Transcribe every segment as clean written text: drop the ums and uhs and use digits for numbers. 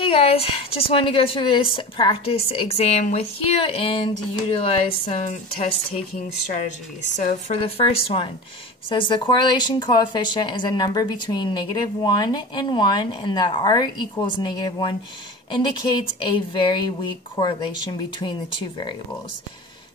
Hey guys, just wanted to go through this practice exam with you and utilize some test taking strategies. So for the first one, it says the correlation coefficient is a number between -1 and 1 and that r equals -1 indicates a very weak correlation between the two variables.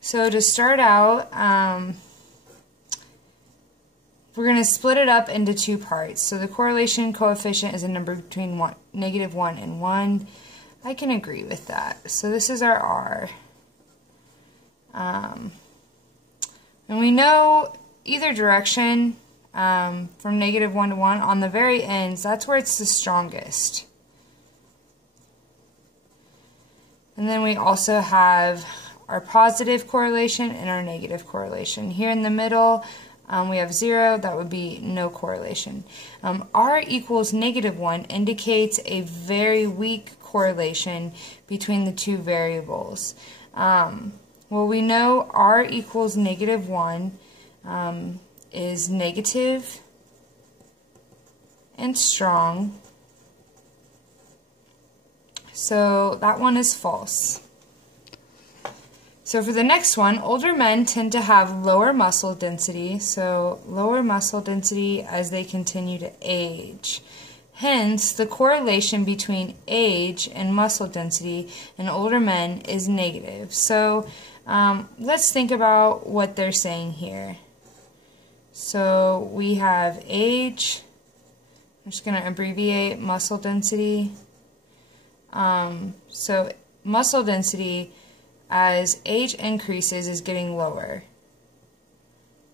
So to start out, we're going to split it up into two parts. So the correlation coefficient is a number between -1 and 1. I can agree with that. So this is our R. And we know either direction from -1 to 1 on the very ends, that's where it's the strongest. And then we also have our positive correlation and our negative correlation. Here in the middle, we have 0, that would be no correlation. R equals -1 indicates a very weak correlation between the two variables. Well, we know R equals -1 is negative and strong, so that one is false. So for the next one, older men tend to have lower muscle density, so lower muscle density as they continue to age. Hence, the correlation between age and muscle density in older men is negative. So let's think about what they're saying here. So we have age, I'm just going to abbreviate muscle density. So muscle density, as age increases, is getting lower.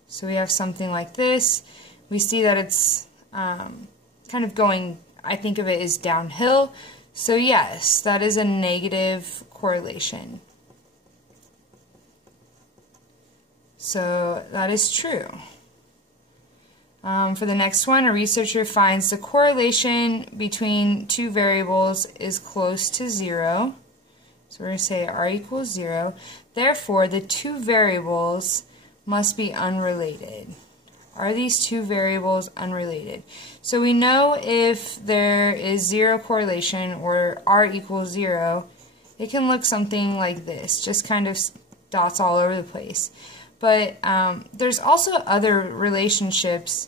So we have something like this. We see that it's kind of going, I think of it as downhill. So yes, that is a negative correlation. So that is true. For the next one, a researcher finds the correlation between two variables is close to 0. So we're going to say R equals 0. Therefore, the two variables must be unrelated. Are these two variables unrelated? So we know if there is 0 correlation or R equals 0, it can look something like this, just kind of dots all over the place. But there's also other relationships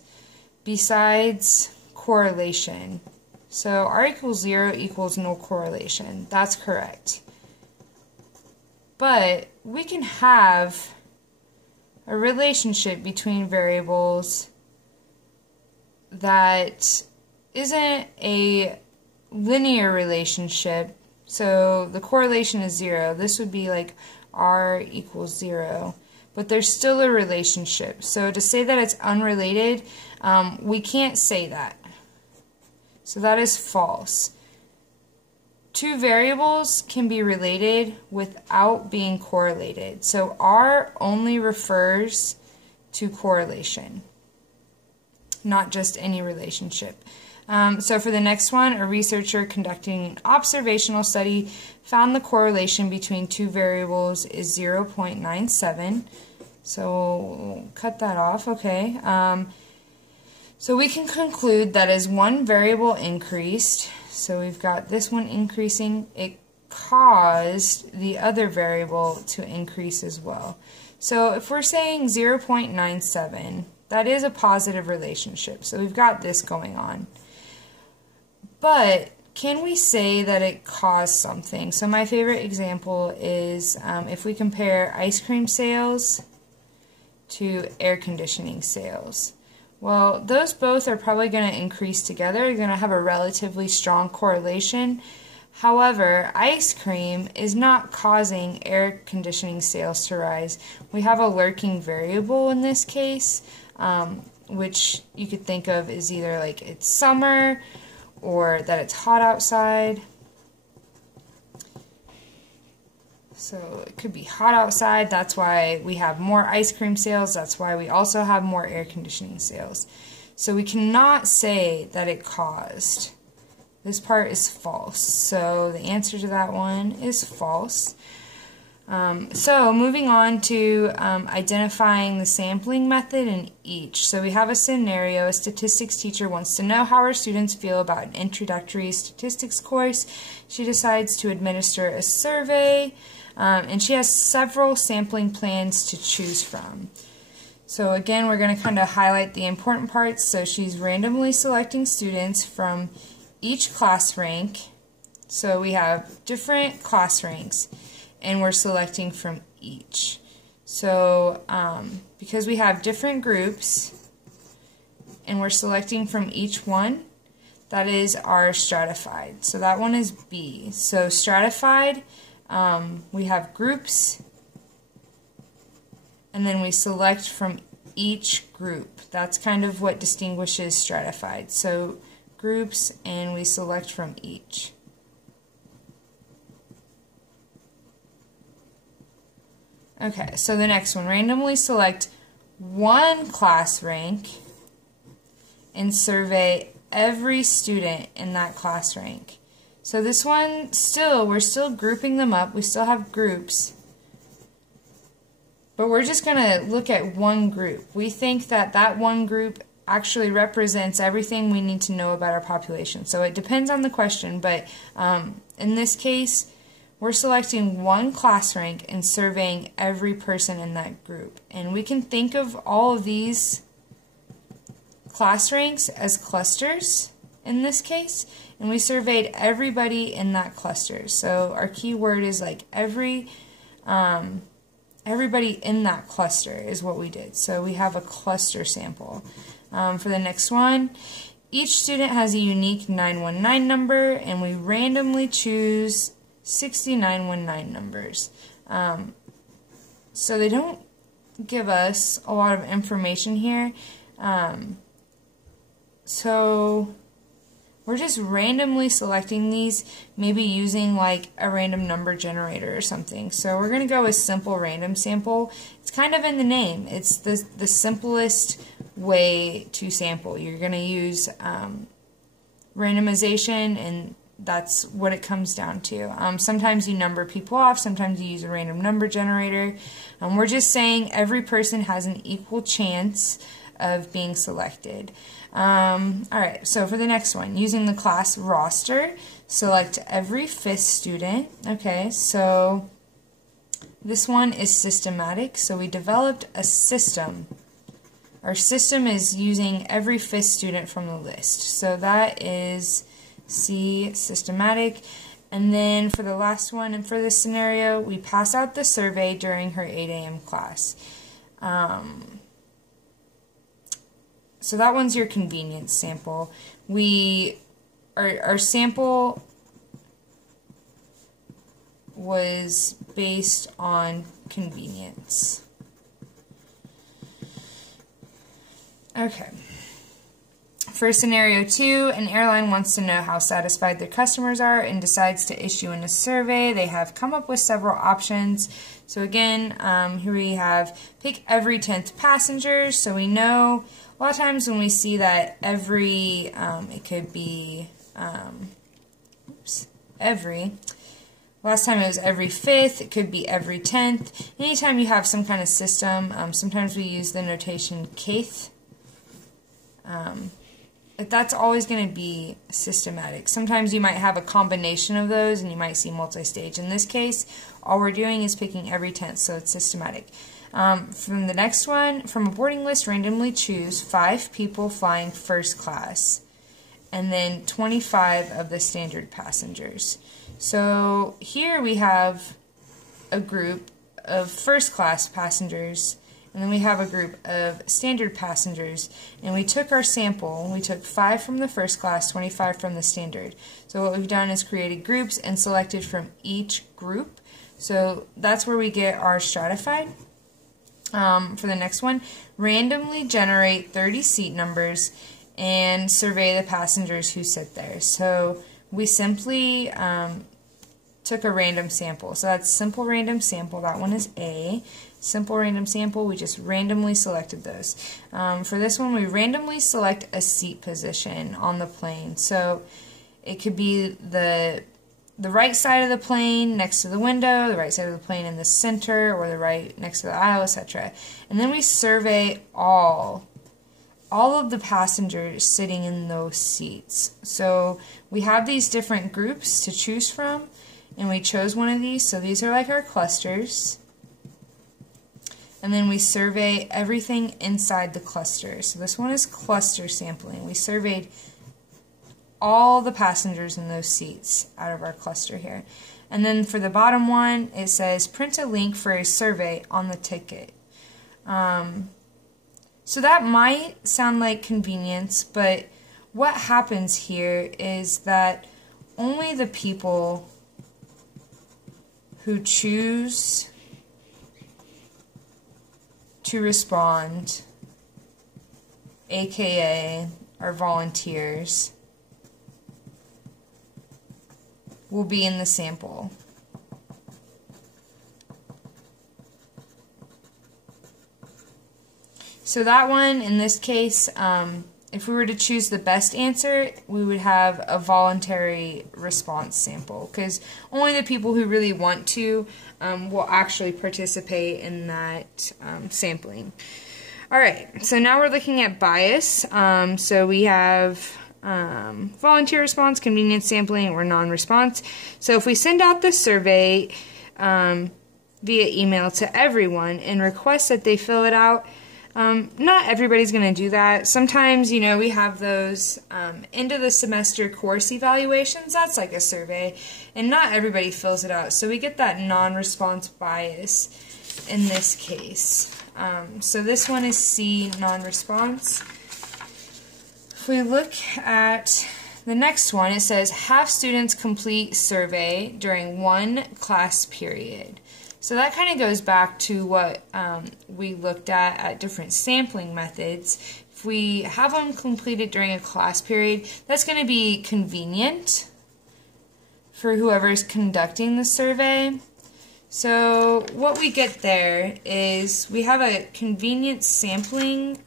besides correlation. So R equals 0 equals no correlation. That's correct. But we can have a relationship between variables that isn't a linear relationship. So the correlation is 0. This would be like R equals 0. But there's still a relationship. So to say that it's unrelated, we can't say that. So that is false. Two variables can be related without being correlated. So R only refers to correlation, not just any relationship. So for the next one, a researcher conducting an observational study found the correlation between two variables is 0.97. So we'll cut that off, okay. So we can conclude that as one variable increased, so we've got this one increasing, it caused the other variable to increase as well. So if we're saying 0.97, that is a positive relationship. So we've got this going on. But can we say that it caused something? So my favorite example is if we compare ice cream sales to air conditioning sales. Well, those both are probably going to increase together. You're going to have a relatively strong correlation. However, ice cream is not causing air conditioning sales to rise. We have a lurking variable in this case, which you could think of as either like it's summer or that it's hot outside. So it could be hot outside, that's why we have more ice cream sales, that's why we also have more air conditioning sales. So we cannot say that it caused. This part is false. So the answer to that one is false. So moving on to identifying the sampling method in each. So we have a scenario. A statistics teacher wants to know how our students feel about an introductory statistics course. She decides to administer a survey, and she has several sampling plans to choose from. So again, we're going to kind of highlight the important parts. So she's randomly selecting students from each class rank. So we have different class ranks, and we're selecting from each. So because we have different groups and we're selecting from each one, that is our stratified. So that one is B. So stratified, we have groups, and then we select from each group. That's kind of what distinguishes stratified. So groups, and we select from each. Okay, so the next one, randomly select one class rank and survey every student in that class rank. So this one, we're still grouping them up. We still have groups, but we're just going to look at one group. We think that that one group actually represents everything we need to know about our population. So it depends on the question, but in this case, we're selecting one class rank and surveying every person in that group. And we can think of all of these class ranks as clusters in this case. And we surveyed everybody in that cluster. So our key word is like everybody in that cluster is what we did. So we have a cluster sample. For the next one, each student has a unique 919 number, and we randomly choose 6919 numbers. So they don't give us a lot of information here. So we're just randomly selecting these, maybe using like a random number generator or something. So we're going to go with simple random sample. It's kind of in the name. It's the simplest way to sample. You're going to use randomization, and that's what it comes down to. Sometimes you number people off, sometimes you use a random number generator. We're just saying every person has an equal chance of being selected. Alright, so for the next one, using the class roster, select every 5th student. Okay, so this one is systematic, so we developed a system. Our system is using every 5th student from the list. So that is C, systematic. And then for the last one, and for this scenario, we pass out the survey during her 8 a.m. class. So that one's your convenience sample. Our sample was based on convenience. Okay. For scenario 2, an airline wants to know how satisfied their customers are and decides to issue in a survey. They have come up with several options. So again, here we have pick every 10th passenger. So we know a lot of times when we see that every, it could be every. Last time it was every 5th, it could be every 10th. Anytime you have some kind of system, sometimes we use the notation kth. That's always going to be systematic. Sometimes you might have a combination of those and you might see multi-stage. In this case, all we're doing is picking every 10th, so it's systematic. From the next one, from a boarding list, randomly choose 5 people flying first class and then 25 of the standard passengers. So here we have a group of first class passengers, and then we have a group of standard passengers, and we took our sample, we took 5 from the first class, 25 from the standard. So what we've done is created groups and selected from each group. So that's where we get our stratified. For the next one, randomly generate 30 seat numbers and survey the passengers who sit there. So we simply took a random sample. So that's simple random sample. That one is A. Simple random sample, we just randomly selected those. For this one, we randomly select a seat position on the plane. So it could be the the right side of the plane next to the window, the right side of the plane in the center, or the right next to the aisle, etc. And then we survey all of the passengers sitting in those seats. So we have these different groups to choose from, and we chose one of these. So these are like our clusters. And then we survey everything inside the cluster. So this one is cluster sampling. We surveyed all the passengers in those seats out of our cluster here. And then for the bottom one, it says print a link for a survey on the ticket. So that might sound like convenience, but what happens here is that only the people who choose to respond, aka our volunteers, will be in the sample. So that one, in this case, if we were to choose the best answer, we would have a voluntary response sample, because only the people who really want to will actually participate in that sampling. Alright, so now we're looking at bias. So we have volunteer response, convenience sampling, or non-response. So if we send out the survey via email to everyone and request that they fill it out, not everybody's going to do that. Sometimes, you know, we have those end of the semester course evaluations. That's like a survey, and not everybody fills it out. So we get that non-response bias in this case. So this one is C, non-response. If we look at the next one, it says have students complete survey during one class period. So that kind of goes back to what we looked at different sampling methods. If we have them completed during a class period, that's going to be convenient for whoever's conducting the survey. So what we get there is we have a convenient sampling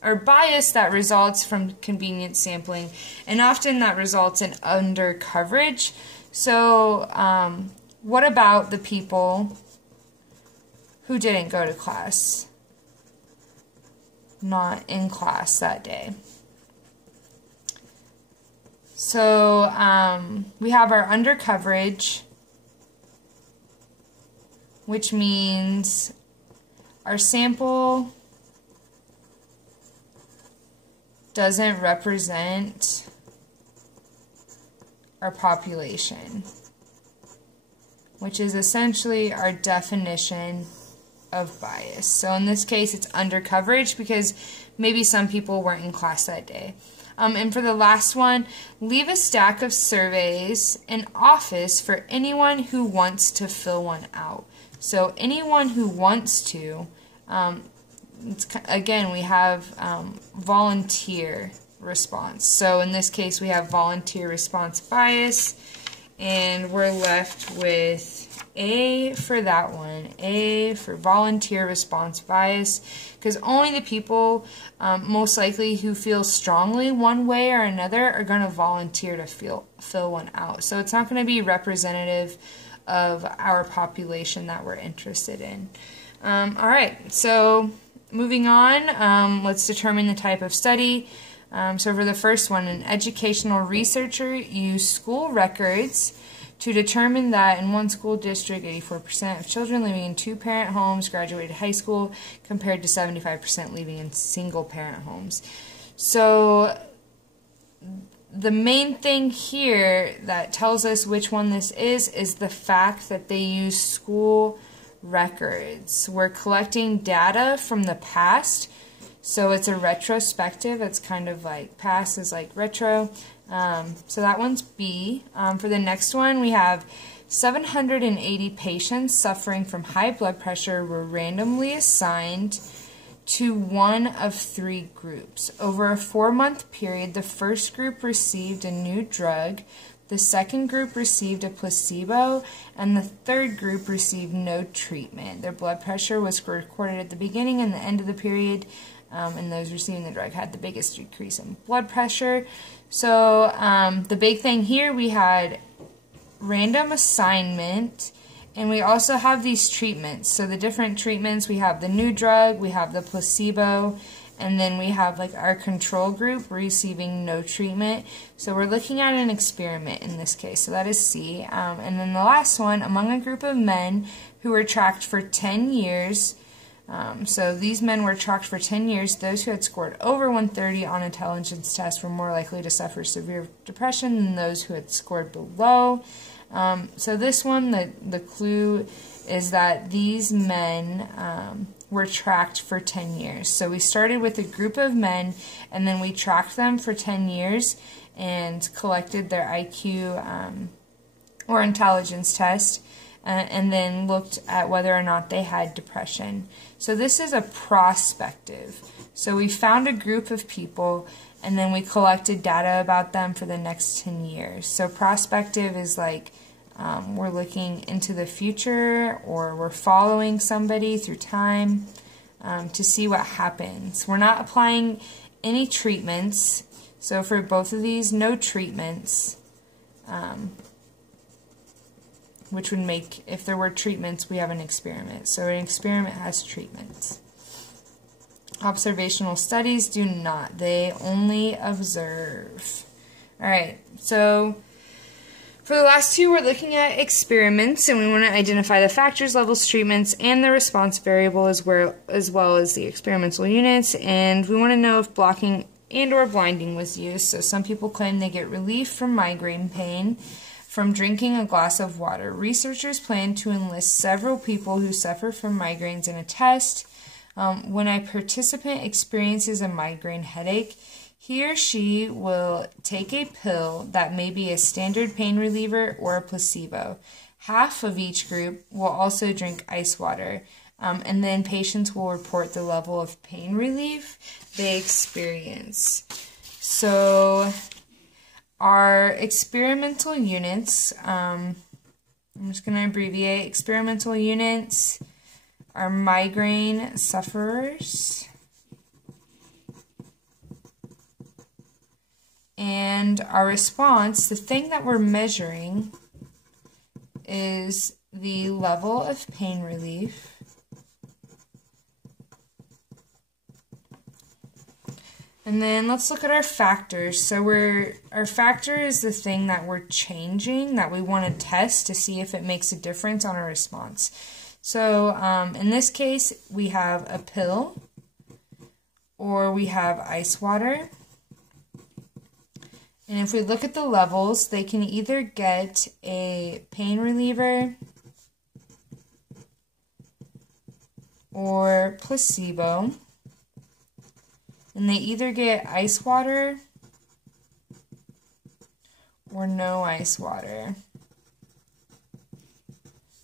or bias that results from convenient sampling, and often that results in under coverage. So what about the people who didn't go to class, not in class that day? So we have our under coverage, which means our sample doesn't represent our population, which is essentially our definition of bias. So in this case, it's under coverage because maybe some people weren't in class that day. And for the last one, leave a stack of surveys in office for anyone who wants to fill one out. So anyone who wants to, again, we have volunteer response. So in this case, we have volunteer response bias, and we're left with A for that one, A for volunteer response bias, because only the people most likely who feel strongly one way or another are going to volunteer to fill one out. So it's not going to be representative of our population that we're interested in. Alright, so moving on, let's determine the type of study. So for the first one, an educational researcher used school records to determine that in one school district, 84% of children living in two-parent homes graduated high school compared to 75% living in single-parent homes. So the main thing here that tells us which one this is the fact that they use school records. We're collecting data from the past, so it's a retrospective. It's kind of like past is like retro. So that one's B. For the next one, we have 780 patients suffering from high blood pressure were randomly assigned to one of three groups. Over a 4-month period, the first group received a new drug, the second group received a placebo, and the third group received no treatment. Their blood pressure was recorded at the beginning and the end of the period, and those receiving the drug had the biggest decrease in blood pressure. So the big thing here, we had random assignment, and we also have these treatments. So the different treatments, we have the new drug, we have the placebo, and then we have like our control group receiving no treatment. So we're looking at an experiment in this case. So that is C. And then the last one, among a group of men who were tracked for 10 years. So these men were tracked for 10 years. Those who had scored over 130 on intelligence tests were more likely to suffer severe depression than those who had scored below. So this one, the clue is that these men were tracked for 10 years. So we started with a group of men, and then we tracked them for 10 years and collected their IQ or intelligence test, and then looked at whether or not they had depression. So this is a prospective. So we found a group of people, and then we collected data about them for the next 10 years. So prospective is like we're looking into the future, or we're following somebody through time to see what happens. We're not applying any treatments. So for both of these, no treatments, which would make, if there were treatments, we have an experiment. So an experiment has treatments. Observational studies do not. They only observe. All right, so for the last two, we're looking at experiments, and we want to identify the factors, levels, treatments, and the response variable as well as the experimental units. And we want to know if blocking and or blinding was used. So some people claim they get relief from migraine pain from drinking a glass of water. Researchers plan to enlist several people who suffer from migraines in a test. When a participant experiences a migraine headache, he or she will take a pill that may be a standard pain reliever or a placebo. Half of each group will also drink ice water, and then patients will report the level of pain relief they experience. So our experimental units, I'm just going to abbreviate, experimental units are migraine sufferers. And our response, the thing that we're measuring, is the level of pain relief and then let's look at our factors. So our factor is the thing that we're changing, that we want to test to see if it makes a difference on our response. So in this case, we have a pill, or we have ice water. And if we look at the levels, they can either get a pain reliever or placebo. And they either get ice water or no ice water.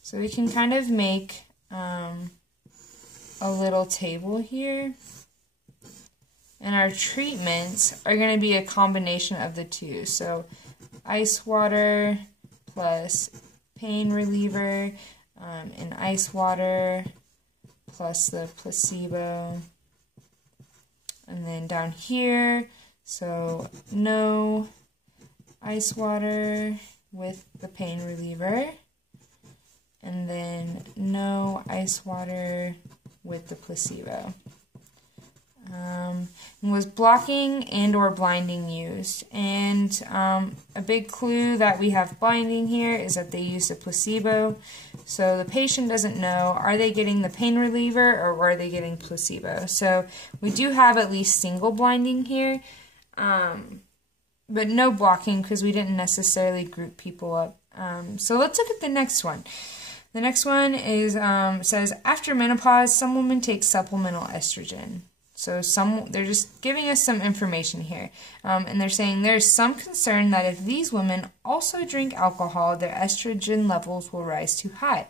So we can kind of make a little table here. And our treatments are going to be a combination of the two. So ice water plus pain reliever, and ice water plus the placebo. And then down here, so no ice water with the pain reliever. And then no ice water with the placebo. Was blocking and or blinding used? And a big clue that we have blinding here is that they used a placebo. So the patient doesn't know, are they getting the pain reliever or are they getting placebo? So we do have at least single blinding here, but no blocking because we didn't necessarily group people up. So let's look at the next one. The next one is says, after menopause, some women take supplemental estrogen. So they're just giving us some information here. And they're saying there's some concern that if these women also drink alcohol, their estrogen levels will rise too high.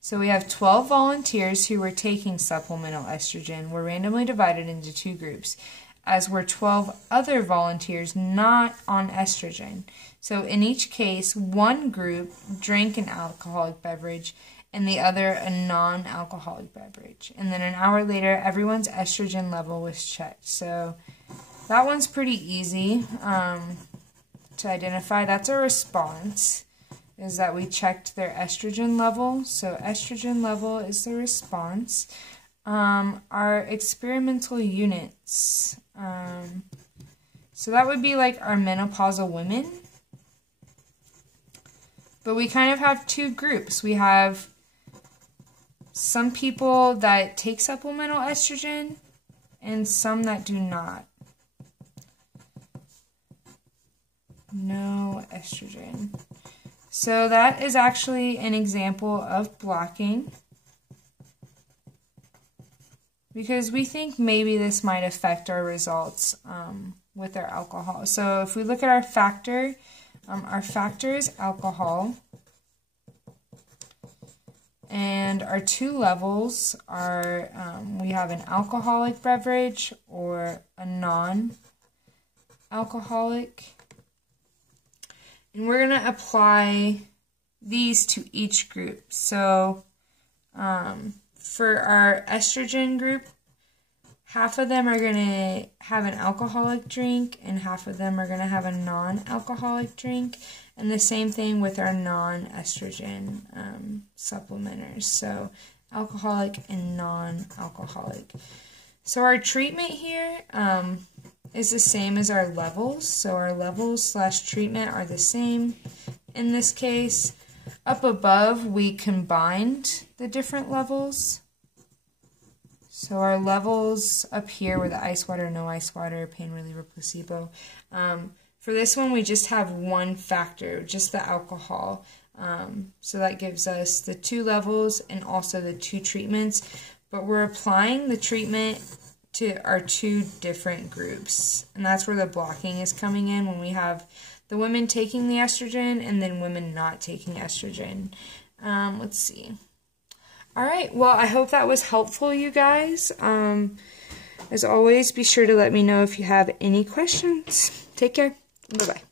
So we have 12 volunteers who were taking supplemental estrogen, were randomly divided into two groups, as were 12 other volunteers not on estrogen. So in each case, one group drank an alcoholic beverage and the other a non-alcoholic beverage. And then an hour later, everyone's estrogen level was checked. So that one's pretty easy to identify. That's a response, is that we checked their estrogen level. So estrogen level is the response. Our experimental units. So that would be like our menopausal women. But we kind of have two groups. We have some people that take supplemental estrogen and some that do not. No estrogen. So that is actually an example of blocking, because we think maybe this might affect our results with our alcohol. So if we look at our factor is alcohol, and our two levels are, we have an alcoholic beverage or a non-alcoholic. And we're going to apply these to each group. So for our estrogen group, half of them are going to have an alcoholic drink and half of them are going to have a non-alcoholic drink. And the same thing with our non-estrogen supplementers. So alcoholic and non-alcoholic. So our treatment here is the same as our levels. So our levels / treatment are the same. In this case, up above, we combined the different levels. So our levels up here were the ice water, no ice water, pain reliever, placebo. For this one, we just have one factor, just the alcohol. So that gives us the two levels and also the two treatments. But we're applying the treatment to our two different groups. And that's where the blocking is coming in, when we have the women taking the estrogen and then women not taking estrogen. Let's see. All right, well, I hope that was helpful, you guys. As always, be sure to let me know if you have any questions. Take care. Bye-bye.